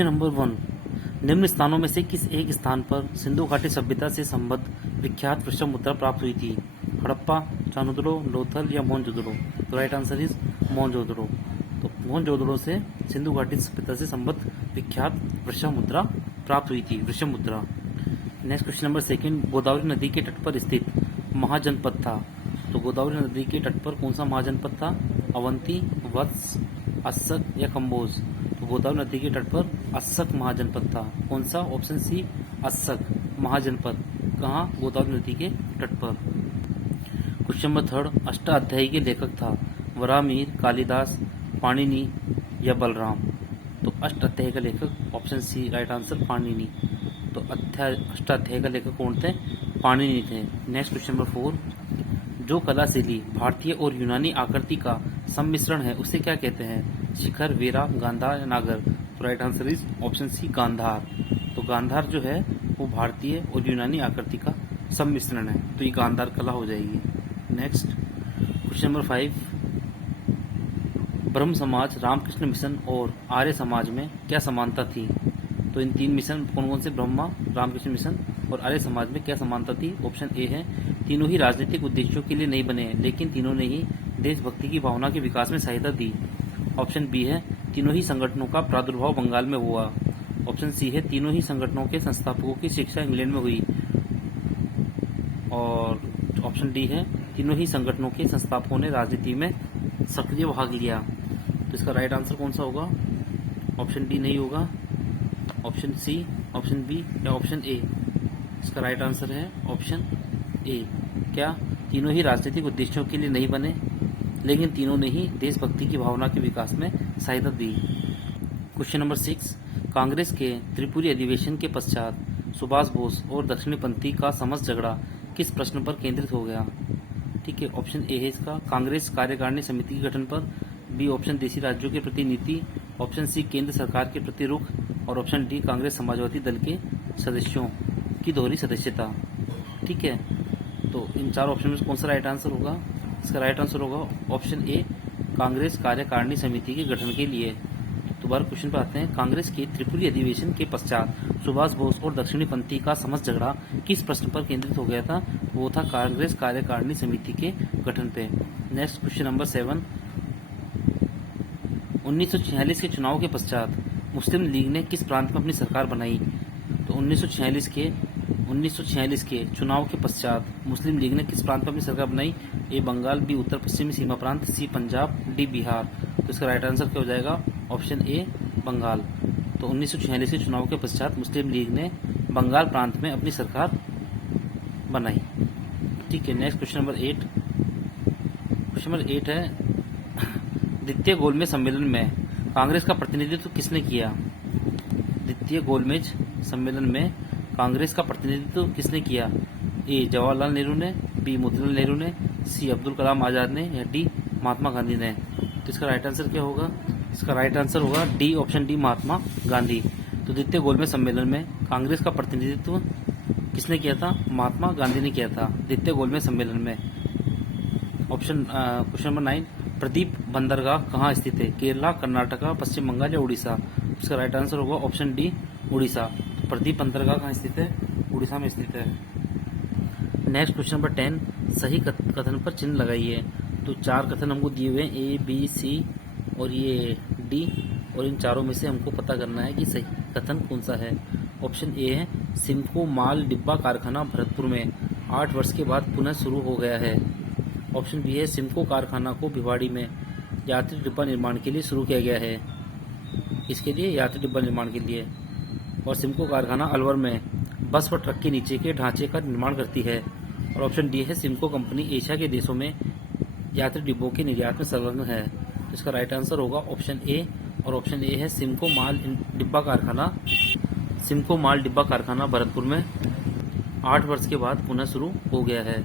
Question number 1, निम्न स्थानों में से किस एक स्थान पर सिंधु घाटी सभ्यता से संबद्ध विख्यात पृष्ठ मुद्रा प्राप्त हुई थी? हड़प्पा, चानुदड़ो, लोथल या मोहनजोदड़ो? तो राइट आंसर इज मोहनजोदड़ो। तो मोहनजोदड़ो से सिंधु घाटी सभ्यता से संबद्ध विख्यात पृष्ठ मुद्रा प्राप्त हुई थी, वृषभ मुद्रा। नेक्स्ट क्वेश्चन नंबर 2, गोदावरी नदी के तट पर स्थित महाजनपद था। तो गोदावरी नदी के तट पर कौन सा महाजनपद था? अवंती, वत्स, अस्सक या कंबोज? तो गोदावरी नदी के तट पर अस्सक महाजनपद था। कौन सा? ऑप्शन सी, अस्सक महाजनपद। कहाँ? गोदावरी नदी के तट पर। क्वेश्चन नंबर 3, अष्टाध्यायी के लेखक था वराहमिहिर, कालिदास, पाणिनि या बलराम? तो अष्टाध्यायी का लेखक option C, right answer Panini. तो अष्टाध्यायी का लेखक कौन थे? पाणिनि थे। नेक्स्ट क्वेश्चन नंबर 4, जो कला शैली भारतीय और यूनानी आकृति का सम्मिश्रण है उसे क्या कहते हैं? शिखर, वीरा, गांधार या नागर? तो right answer is option C, Gandhara. तो गांधार जो है वो भारतीय और यूनानी आकृति का सम्मिश्रण है, तो ये गांधार कला हो जाएगी। नेक्स्ट क्वेश्चन नंबर 5, ब्रह्म समाज, रामकृष्ण मिशन और आर्य समाज में क्या समानता थी? तो इन तीन मिशन कौन कौन से? ब्रह्मा, रामकृष्ण मिशन और आर्य समाज में क्या समानता थी? ऑप्शन ए है, तीनों ही राजनीतिक उद्देश्यों के लिए नहीं बने, लेकिन तीनों ने ही देशभक्ति की भावना के विकास में सहायता दी। ऑप्शन बी है, तीनों ही संगठनों का प्रादुर्भाव बंगाल में हुआ। ऑप्शन सी है, तीनों ही संगठनों के संस्थापकों की शिक्षा इंग्लैंड में हुई। और ऑप्शन डी है, तीनों ही संगठनों के संस्थापकों ने राजनीति में सक्रिय भाग लिया। तो इसका राइट आंसर कौन सा होगा? ऑप्शन डी नहीं होगा, ऑप्शन सी, ऑप्शन बी या ऑप्शन ए? इसका राइट आंसर है ऑप्शन ए। क्या? तीनों ही राजनीतिक उद्देश्यों के लिए नहीं बने, लेकिन तीनों ने ही देशभक्ति की भावना के विकास में सहायता दी। क्वेश्चन नंबर 6, कांग्रेस के त्रिपुरी अधिवेशन के पश्चात सुभाष बोस और दक्षिणपंथी का समस्त झगड़ा किस प्रश्न पर केंद्रित हो गया? ठीक है, ऑप्शन ए है इसका, कांग्रेस कार्यकारिणी समिति के गठन पर। बी ऑप्शन, देशी राज्यों के प्रति नीति। ऑप्शन सी, केंद्र सरकार के प्रति रुख। और ऑप्शन डी, कांग्रेस समाजवादी दल के सदस्यों की दोहरी सदस्यता। ठीक है, तो इन चार ऑप्शन में कौन सा राइट आंसर होगा? इसका राइट आंसर होगा ऑप्शन ए, कांग्रेस कार्यकारिणी समिति के गठन के लिए। दोबारा क्वेश्चन पर आते हैं, कांग्रेस के त्रिपुरी अधिवेशन के पश्चात सुभाष बोस और दक्षिणपंथी का समस्त झगड़ा किस प्रश्न पर केंद्रित हो गया था? वो था कांग्रेस कार्यकारिणी समिति के गठन पे। नेक्स्ट क्वेश्चन नंबर 7, 1946 के चुनाव के पश्चात मुस्लिम लीग ने किस प्रांत में अपनी सरकार बनाई? तो 1946 के चुनाव के पश्चात मुस्लिम लीग ने किस प्रांत में अपनी सरकार बनाई? ए बंगाल, बी उत्तर पश्चिमी सीमा प्रांत, सी पंजाब, डी बिहार? तो इसका राइट आंसर क्या हो जाएगा? Option A, Bengal. तो 1946 के चुनाव के पश्चात मुस्लिम लीग ने बंगाल प्रांत में अपनी सरकार बनाई। ठीक है, next question number 8। Question number 8 है, द्वितीय गोलमेज सम्मेलन में कांग्रेस का प्रतिनिधित्व किसने किया? द्वितीय गोलमेज सम्मेलन में कांग्रेस का प्रतिनिधित्व किसने किया? ए जवाहरलाल नेहरू ने, बी मोतीलाल नेहरू ने, सी अब्दुल कलाम आजाद ने या डी महात्मा गांधी ने? तो इसका राइट आंसर क्या होगा? इसका राइट आंसर होगा D, option D, Mahatma Gandhi. तो द्वितीय गोलमेज सम्मेलन में कांग्रेस का प्रतिनिधित्व किसने किया था? महात्मा गांधी ने किया था द्वितीय गोलमेज सम्मेलन में। ऑप्शन क्वेश्चन नंबर 9, प्रदीप बंदरगाह कहाँ स्थित है? केरला, कर्नाटका, पश्चिम बंगाल या उड़ीसा? इसका राइट आंसर होगा ऑप्शन डी, उड़ीसा। तो प्रदीप बंदरगाह कहाँ स्थित है? उड़ीसा में स्थित है। नेक्स्ट क्वेश्चन नंबर 10, सही कथन पर चिन्ह लगाइए। तो चार कथन हमको दिए हुए हैं, ए, बी, सी और ये डी, और इन चारों में से हमको पता करना है कि सही कथन कौन सा है। ऑप्शन ए है, सिम्को माल डिब्बा कारखाना भरतपुर में 8 वर्ष के बाद पुनः शुरू हो गया है। ऑप्शन बी है, सिम्को कारखाना को भिवाड़ी में यात्री डिब्बा निर्माण के लिए शुरू किया गया है। इसके लिए यात्री डिब्बा निर्माण के लिए। और सिम्को कारखाना अलवर में बस व ट्रक के नीचे के ढांचे का निर्माण करती है। और ऑप्शन डी है, सिम्को कंपनी एशिया के देशों में यात्री डिब्बों के निर्यात में संलग्न है। तो इसका राइट आंसर होगा ऑप्शन ए, और ऑप्शन ए है सिम्को माल डिब्बा कारखाना भरतपुर में 8 वर्ष के बाद पुनः शुरू हो गया है।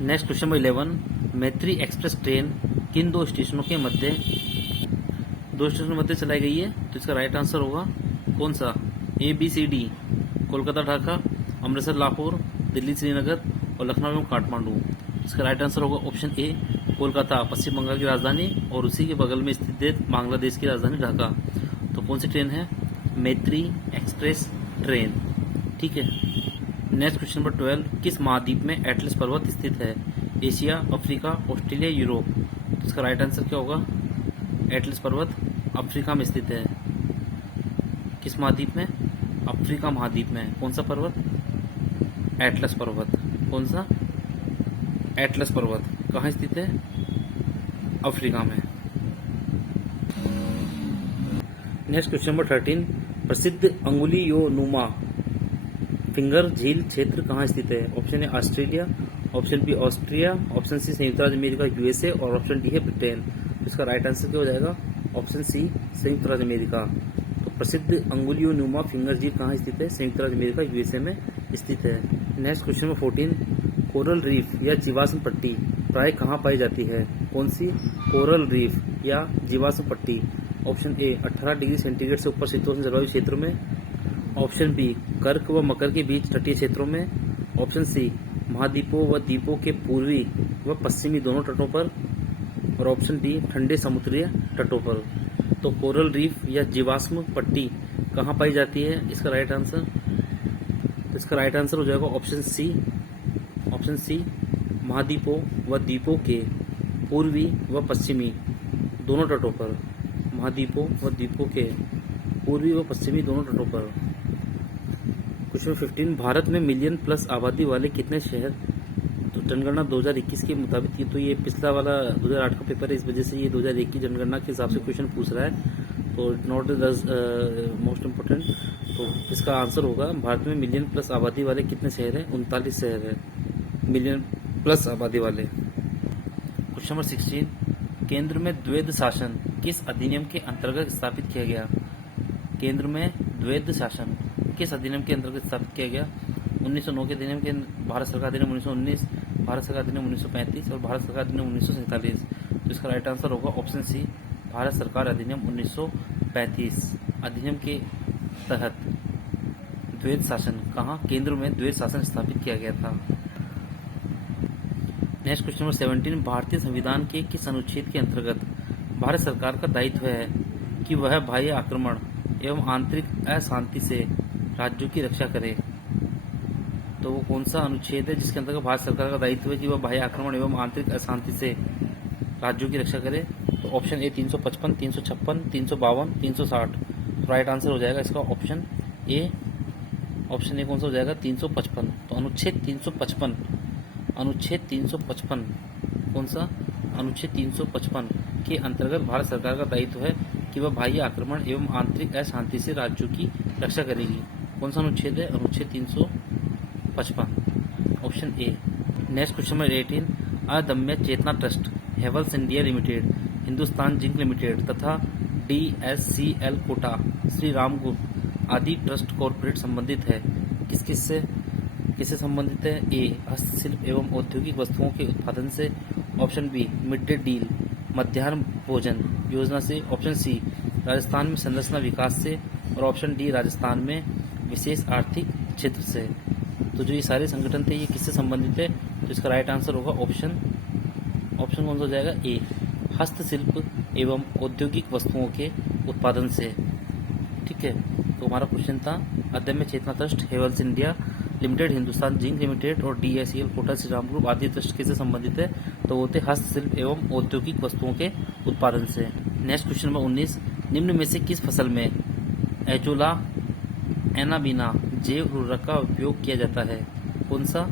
नेक्स्ट क्वेश्चन नंबर 11, मैत्री एक्सप्रेस ट्रेन किन दो स्टेशनों के मध्य चलाई गई है? तो इसका राइट आंसर होगा कौन सा? ए, बी, सी, डी? कोलकाता ढाका, अमृतसर लाहौर, दिल्ली श्रीनगर और लखनऊ एवं काठमांडू? इसका राइट आंसर होगा ऑप्शन ए, कोलकाता पश्चिम बंगाल की राजधानी और उसी के बगल में स्थित बांग्लादेश की राजधानी ढाका। तो कौन सी ट्रेन है? मैत्री एक्सप्रेस ट्रेन। ठीक है। नेक्स्ट क्वेश्चन नंबर 12, किस महाद्वीप में एटलस पर्वत स्थित है? Asia, Africa, Australia, Europe. तो इसका राइट आंसर क्या होगा? एटलस पर्वत अफ्रीका में स्थित है। किस महाद्वीप में? अफ्रीका महाद्वीप में। कौन सा पर्वत? एटलस पर्वत। कौन सा? एटलस पर्वत कहाँ स्थित है? अफ्रीका में। नेक्स्ट क्वेश्चन नंबर 13, प्रसिद्ध अंगुलियोनुमा फिंगर झील क्षेत्र कहाँ स्थित है? Option A Australia, option B Austria, option C संयुक्त राज्य अमेरिका यूएसए और ऑप्शन डी है ब्रिटेन। तो इसका राइट आंसर क्या हो जाएगा? ऑप्शन सी संयुक्त राज्य अमेरिका। तो प्रसिद्ध अंगुलियोनुमा फिंगर झील कहाँ स्थित है? संयुक्त राज्य अमेरिका यूएसए में स्थित है। Next question number 14, coral reef या जीवाश्म पट्टी प्राय कहाँ पाई जाती है? कौन सी? कोरल रीफ या जीवाश्म पट्टी। ऑप्शन ए 18 डिग्री सेंटीग्रेड से ऊपर शीतोष्ण जलवायु क्षेत्रों में, ऑप्शन बी कर्क व मकर के बीच तटीय क्षेत्रों में, ऑप्शन सी महाद्वीपों व द्वीपों के पूर्वी व पश्चिमी दोनों तटों पर, और ऑप्शन डी ठंडे समुद्रीय तटों पर। तो कोरल रीफ या जीवाश्म पट्टी कहाँ पाई जाती है? इसका राइट आंसर, तो इसका राइट आंसर हो जाएगा ऑप्शन सी महाद्वीपों व द्वीपों के पूर्वी व पश्चिमी दोनों तटों पर। महाद्वीपों व द्वीपों के पूर्वी व पश्चिमी दोनों तटों पर। क्वेश्चन 15, भारत में मिलियन प्लस आबादी वाले कितने शहर? तो जनगणना 2021 के मुताबिक, तो ये पिछला वाला 2008 का पेपर है, इस वजह से ये 2001 की जनगणना के हिसाब से क्वेश्चन पूछ रहा है, तो नॉट मोस्ट इम्पोर्टेंट। तो इसका आंसर होगा भारत में मिलियन प्लस आबादी वाले कितने शहर हैं? 39 शहर है मिलियन प्लस आबादी वाले। क्वेश्चन नंबर 16, केंद्र में द्वैध शासन किस अधिनियम के अंतर्गत स्थापित किया गया? केंद्र में द्वैध शासन किस अधिनियम के अंतर्गत स्थापित किया गया? 1909 के अधिनियम के, भारत सरकार अधिनियम 1919, भारत सरकार अधिनियम 1935 और भारत सरकार अधिनियम 1947। तो इसका राइट आंसर होगा ऑप्शन सी भारत सरकार अधिनियम 1935। अधिनियम के तहत द्वैध शासन कहाँ? केंद्र में द्वैध शासन स्थापित किया गया था। नेक्स्ट क्वेश्चन नंबर 17, भारतीय संविधान के किस अनुच्छेद के अंतर्गत भारत सरकार का दायित्व है कि वह बाह्य आक्रमण एवं आंतरिक अशांति से राज्यों की रक्षा करे? तो वो कौन सा अनुच्छेद है जिसके अंतर्गत भारत सरकार का दायित्व है कि वह बाह्य आक्रमण एवं आंतरिक अशांति से राज्यों की रक्षा करे? तो ऑप्शन ए 355, 356, 352, 360। राइट आंसर हो जाएगा इसका ऑप्शन ए कौन सा हो जाएगा? 355। तो अनुच्छेद 355 कौन सा? अनुच्छेद 355 के अंतर्गत भारत सरकार का दायित्व है कि वह बाह्य आक्रमण एवं आंतरिक अशांति से राज्यों की रक्षा करेगी। कौन सा अनुच्छेद है? अनुच्छेद 355, option A. Next question number 18, Adamya Chetna trust Havells India limited, Hindustan zinc limited तथा DSCL कोटा, श्री राम ग्रुप आदि ट्रस्ट कॉर्पोरेट संबंधित है किससे संबंधित है? ए हस्तशिल्प एवं औद्योगिक वस्तुओं के उत्पादन से, option B mid day meal मध्याह्न भोजन योजना से, ऑप्शन सी राजस्थान में संरचना विकास से, और ऑप्शन डी राजस्थान में विशेष आर्थिक क्षेत्र से। तो जो ये सारे संगठन थे ये किससे संबंधित है? तो इसका राइट आंसर होगा ऑप्शन कौन सा हो जाएगा? ए हस्तशिल्प एवं औद्योगिक वस्तुओं के उत्पादन से। ठीक है, तो हमारा क्वेश्चन था Adamya Chetna trust Havells India limited, Hindustan zinc limited और DSCL कोटा श्री राम ग्रुप आदि ट्रस्ट किससे संबंधित है? तो वो थे हस्तशिल्प एवं औद्योगिक वस्तुओं के उत्पादन से। नेक्स्ट क्वेश्चन नंबर 19, निम्न में से किस फसल में एजोला एनाबीना जैव उर्वरक का उपयोग किया जाता है? कौन सा?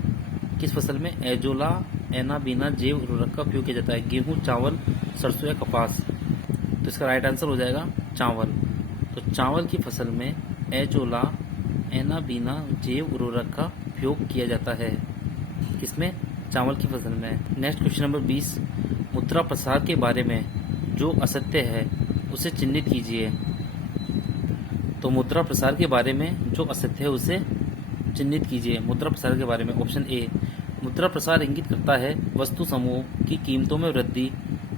किस फसल में एजोला एनाबीना जैव उर्वरक का उपयोग किया जाता है? गेहूं, चावल, सरसों या कपास? तो इसका राइट आंसर हो जाएगा चावल। तो चावल की फसल में एजोला एनाबीना जैव उर्वरक का उपयोग किया जाता है। किसमें? चावल की फसल में। नेक्स्ट क्वेश्चन नंबर 20, मुद्रा प्रसार के बारे में जो असत्य है उसे चिन्हित कीजिए। तो मुद्रा प्रसार के बारे में जो असत्य है उसे चिन्हित कीजिए। मुद्रा प्रसार के बारे में ऑप्शन ए, मुद्रा प्रसार इंगित करता है वस्तु समूह की कीमतों में वृद्धि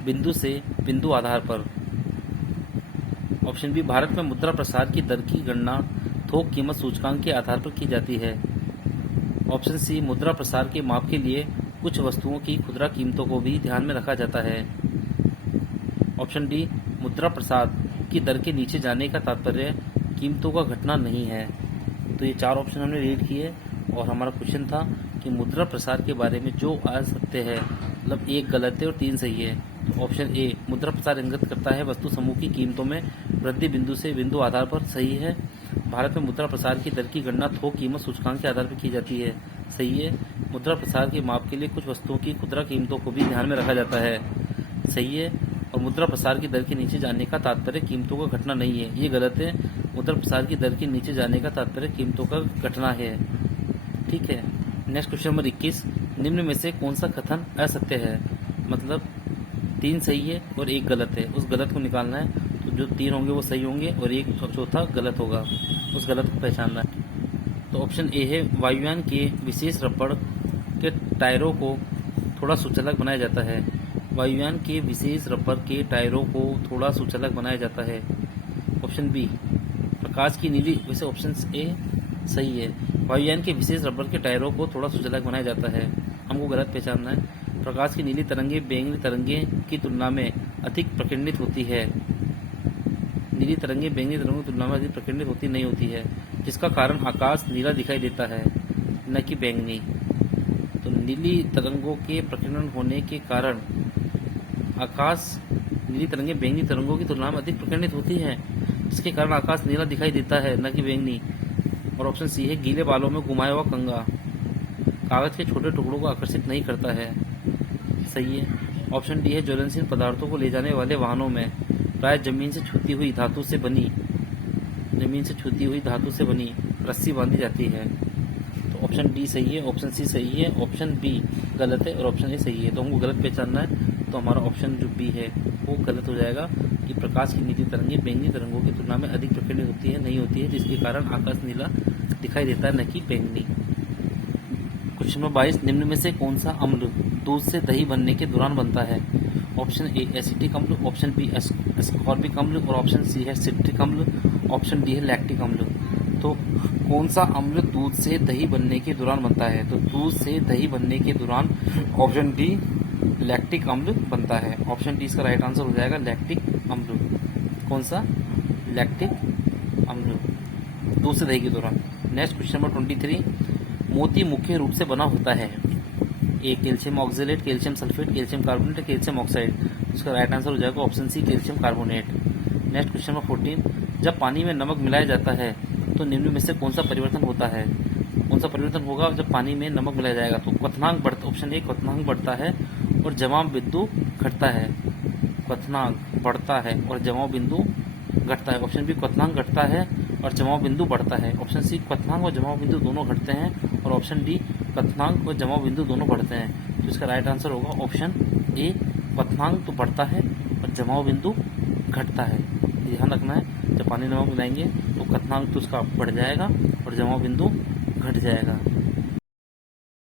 बिंदु से बिंदु आधार पर। ऑप्शन बी, भारत में मुद्रा प्रसार की दर की गणना थोक कीमत सूचकांक के आधार पर की जाती है। ऑप्शन सी, मुद्रा प्रसार के माप के लिए कुछ वस्तुओं की खुदरा कीमतों को भी ध्यान में रखा जाता है। ऑप्शन डी, मुद्रा प्रसार की दर के नीचे जाने का तात्पर्य कीमतों का घटना नहीं है। तो ये 4 ऑप्शन हमने रीड किए और हमारा क्वेश्चन था कि मुद्रा प्रसार के बारे में जो असत्य है, मतलब 1 गलत है और 3 सही है। तो ऑप्शन ए, मुद्रा प्रसार इंगित करता है वस्तु समूह की कीमतों में वृद्धि बिंदु से बिंदु आधार पर, सही है। भारत में मुद्रा प्रसार की दर की गणना थोक कीमत सूचकांक के आधार पर की जाती है, सही है। मुद्रा प्रसार के माप के लिए कुछ वस्तुओं की खुदरा कीमतों को भी ध्यान में रखा जाता है, सही है। और मुद्रा प्रसार की दर के नीचे जाने का तात्पर्य कीमतों का घटना नहीं है, ये गलत है। मुद्रा प्रसार की दर के नीचे जाने का तात्पर्य कीमतों का घटना है, ठीक है। नेक्स्ट क्वेश्चन नंबर 21, निम्न में से कौन सा कथन असत्य है? मतलब 3 सही है और 1 गलत है, उस गलत को निकालना है। तो जो 3 होंगे वो सही होंगे और 1 चौथा गलत होगा, उस गलत को पहचानना है। तो ऑप्शन ए है, वायुयान के विशेष रबड़ के टायरों को थोड़ा सुचालक बनाया जाता है। वायुयान के विशेष रबड़ के टायरों को थोड़ा सुचालक बनाया जाता है। ऑप्शन बी, प्रकाश की नीली, वैसे ऑप्शन ए सही है, वायुयान के विशेष रबड़ के टायरों को थोड़ा सुचालक बनाया जाता है, हमको गलत पहचानना है। प्रकाश की नीली तरंगे बैंगनी तरंगे की तुलना में अधिक प्रकीर्णित होती है। नीली तरंगे बैंगनी तरंगों की तुलना में अधिक प्रकीर्णित होती नहीं होती है, जिसका कारण आकाश नीला दिखाई देता है न कि बैंगनी। तो नीली तरंगों के प्रकीर्णन होने के कारण आकाश, नीली तरंगे बैंगनी तरंगों की तुलना में अधिक प्रकीर्णित होती है, जिसके कारण आकाश नीला दिखाई देता है न कि बैंगनी। और ऑप्शन सी है, गीले बालों में घुमाया हुआ कंगा कागज के छोटे टुकड़ों को आकर्षित नहीं करता है, सही है। ऑप्शन डी है, ज्वलनशील पदार्थों को ले जाने वाले वाहनों में प्राय जमीन से छूती हुई धातु से बनी रस्सी बांधी जाती है। तो ऑप्शन डी सही है, ऑप्शन सी सही है, ऑप्शन बी गलत है और ऑप्शन ए सही है। तो हमको गलत पहचानना है, तो हमारा ऑप्शन जो बी है वो गलत हो जाएगा कि प्रकाश की नीली तरंगे बैंगनी तरंगों की तुलना में अधिक प्रकीर्णित होती है, नहीं होती है, जिसके कारण आकाश नीला दिखाई देता है न कि बैंगनी। क्वेश्चन नंबर 22, निम्न में से कौन सा अम्ल दूध से दही बनने के दौरान बनता है? ऑप्शन ए एसिटिक अम्ल, ऑप्शन बी एस्कॉर्बिक अम्ल और ऑप्शन सी है सिट्रिक अम्ल, ऑप्शन डी है लैक्टिक अम्ल। तो कौन सा अम्ल दूध से दही बनने के दौरान बनता है? तो दूध से दही बनने के दौरान ऑप्शन डी लैक्टिक अम्ल बनता है। ऑप्शन डी इसका राइट आंसर हो जाएगा, लैक्टिक अम्ल। कौन सा? लैक्टिक अम्ल, दूध से दही के दौरान। नेक्स्ट क्वेश्चन नंबर 23, मोती मुख्य रूप से बना होता है A calcium oxalate, calcium sulphate, calcium carbonate, calcium oxide. इसका राइट आंसर हो जाएगा option C calcium carbonate. Next question number 14, जब पानी में नमक मिलाया जाता है तो निम्न में से कौन सा परिवर्तन होता है? कौन सा परिवर्तन होगा जब पानी में नमक मिलाया जाएगा? तो क्वथनांक बढ़ता, ऑप्शन ए क्वथनांक बढ़ता है और जमाव बिंदु घटता है। क्वथनांक बढ़ता है और जमाव बिंदु घटता है। ऑप्शन बी क्वथनांक घटता है और जमाव बिंदु बढ़ता है। ऑप्शन सी क्वथनांक और जमाव बिंदु दोनों घटते हैं और ऑप्शन डी क्वथनांक और जमाव बिंदु दोनों बढ़ते हैं। तो इसका राइट आंसर होगा ऑप्शन ए, क्वथनांक तो बढ़ता है और जमाव बिंदु घटता है। ध्यान रखना है, जब पानी नमक मिलाएंगे तो क्वथनांक तो उसका बढ़ जाएगा और जमाव बिंदु घट जाएगा।